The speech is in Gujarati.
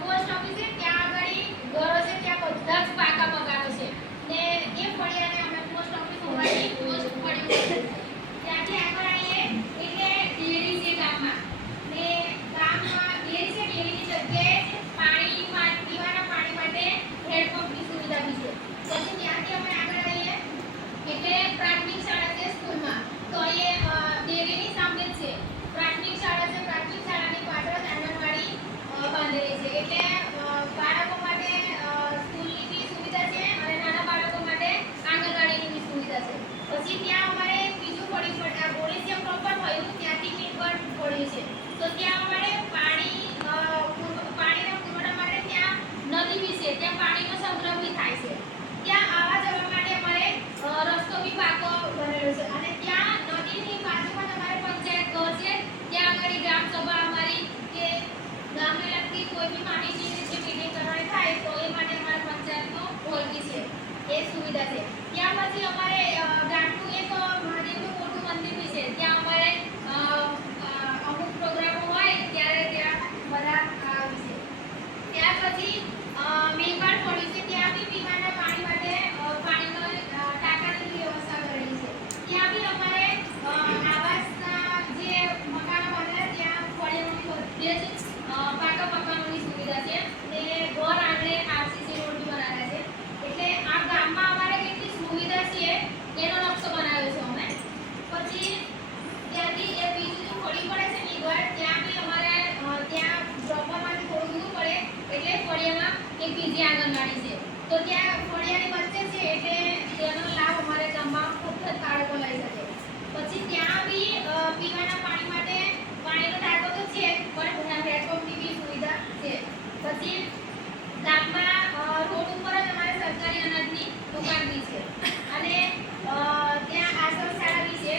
પોસ્ટ ઓફિસ છે ત્યાં આગળ ઘરો છે ત્યાં બધા જ પાકા મકાનો છે ને એ ફળિયાને અમે પોસ્ટ ઓફિસ હોવાથી પોસ્ટ ફળિયું ત્યાંથી આગળ આવીએ એટલે ડેરી છે ગામમાં ને ગામમાં ડેરી છે ડેરીની જગ્યાએ પીવાના પાણી માટે હેન્ડપંપની સુવિધા બી છે. પછી ત્યાંથી અમે આગળ આવીએ એટલે પ્રાથમિક શાળા છે સ્કૂલમાં તો એ ડેરીની સામે જ છે. પ્રાથમિક શાળા છે પ્રાથમિક શાળાની પાછળ જ આંગણવાડી બાંધેલી છે એટલે બાળકો માટે સ્કૂલની બી સુવિધા છે અને નાના બાળકો માટે આંગણવાડીની બી સુવિધા છે. પછી ત્યાં અમારે બીજું પડ્યું બોલેશિયા પ્રોપર થયું ત્યાંથી મીટવર્ક પડ્યું છે તો ત્યાં અમારે પાણીના પુરવઠા માટે ત્યાં નદી બી છે ત્યાં પાણીનો સંગ્રહ બી થાય છે. ત્યાં આવવા જવા માટે અમારે રસ્તો બી પાકો બનેલો છે અને ત્યાં નદીની બાજુમાં અમારે પંચાયત ઘર છે ત્યાં આગળ ગ્રામ સભા અમારી કે ગામને લગતી કોઈ બી માહિતીની જે મીટિંગ કરવાની થાય તો એ માટે અમારા પંચાયતનો હોલ બી છે એ સુવિધા છે. ત્યાં પછી અમારે ગામનું એક મહાદેવનું મોટું મંદિર બી છે ત્યાં અમારે અમુક પ્રોગ્રામો હોય ત્યારે ત્યાં બધા આવે છે. ત્યાર પછી મેઘાડ પડ્યું છે ત્યાં બી પીવાના પાણી માટે પાણીનો ટાંકાની વ્યવસ્થા કરેલી છે. ત્યાં બી અમારે આવાસના જે મકાનો બનેલા ત્યાં ફળિયાની બધે જ પાકા મકાનોની સુવિધા છે ને ઘર આંગણે આરસીસી રોડ બી બનાવ્યા છે. એટલે આ ગામમાં અમારે કેટલી સુવિધા છે એનો નકશો બનાવ્યો છે અમે. પછી ત્યાંથી એ બીજું જે ફળી પડે છે મેઘાડ ત્યાં બી અમારે ત્યાં બ્રોકરમાંથી થોડું દૂર પડે એટલે ફળિયામાં એક બીજી આંગણવાડી છે તો ત્યાં ફળિયાની વચ્ચે છે એટલે તેનો લાભ અમારે ગામમાં ખૂબ જ બાળકો લઈ શકે. પછી ત્યાં બી પીવાના પાણી માટે પાણીનો ટાંકો તો છે પણ હેન્ડપંપની બી સુવિધા છે. પછી ગામમાં રોડ ઉપર જ અમારે સરકારી અનાજની દુકાન બી છે.